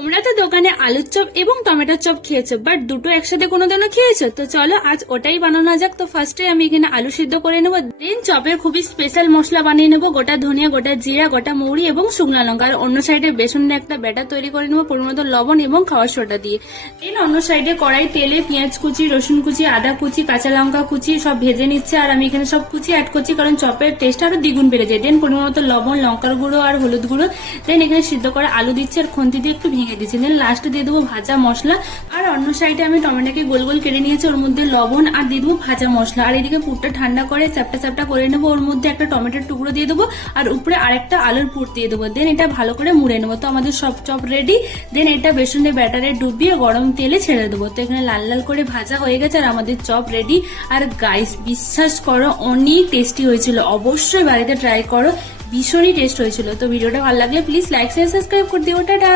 তোমরা তো দোকানে আলুর চপ এবং টমেটোর চপ খেয়েছো, বাট দুটো একসাথে কোনোদিনও খেয়েছো? তো চলো আজ ওটাই বানানো যাক। তো ফার্স্টে আমি এখানে আলু সিদ্ধ করে নেবো, দেন চপের খুবই স্পেশাল মশলা বানিয়ে নেবো, গোটা ধনিয়া, গোটা জিরা, গোটা মৌরি এবং শুকনো লঙ্কা। আর অন্য সাইডে বেসনের একটা ব্যাটার তৈরি করে নেবো পরিমাণ মতো লবণ এবং খাওয়ার সোডা দিয়ে। দেন অন্য সাইডে কড়াই তেলে পেঁয়াজ কুচি, রসুন কুচি, আদা কুচি, কাঁচা লঙ্কা কুচি সব ভেজে নিচ্ছে। আর আমি এখানে সব কুচি অ্যাড করছি কারণ চপের টেস্ট আরো দ্বিগুণ বেড়ে যায়। দেন পরিমাণ মতো লবণ, লঙ্কার গুঁড়ো আর হলুদ গুঁড়ো। দেন এখানে সিদ্ধ করে আলু দিচ্ছি আর খুন্তি দিয়ে একটু ভেঙে দিচ্ছি। দেন লাস্টে দিয়ে দেবো ভাজা মশলা। আর অন্য সাইডে আমি টমেটোকে গোল গোল কেটে নিয়েছি, ওর মধ্যে লবণ আর দিয়ে দেবো ভাজা মশলা। আর এদিকে পুরটা ঠান্ডা করে চ্যাপটা চ্যাপটা করে নেবো, ওর মধ্যে একটা টমেটোর টুকরো দিয়ে দেবো আর উপরে আরেকটা আলুর পুর দিয়ে দেবো। দেন এটা ভালো করে মুড়ে নেবো। তো আমাদের সব চপ রেডি। দেন এটা বেসনের ব্যাটারে ডুবিয়ে গরম তেলে ছেড়ে দেবো। তো এখানে লাল লাল করে ভাজা হয়ে গেছে আর আমাদের চপ রেডি। আর গাইস বিশ্বাস করো অনেক টেস্টি হয়েছিল, অবশ্যই বাড়িতে ট্রাই করো, ভীষণই টেস্ট হয়েছিল। তো ভিডিওটা ভালো লাগলে প্লিজ লাইক শেয়ার সাবস্ক্রাইব করে দিও। টাটা।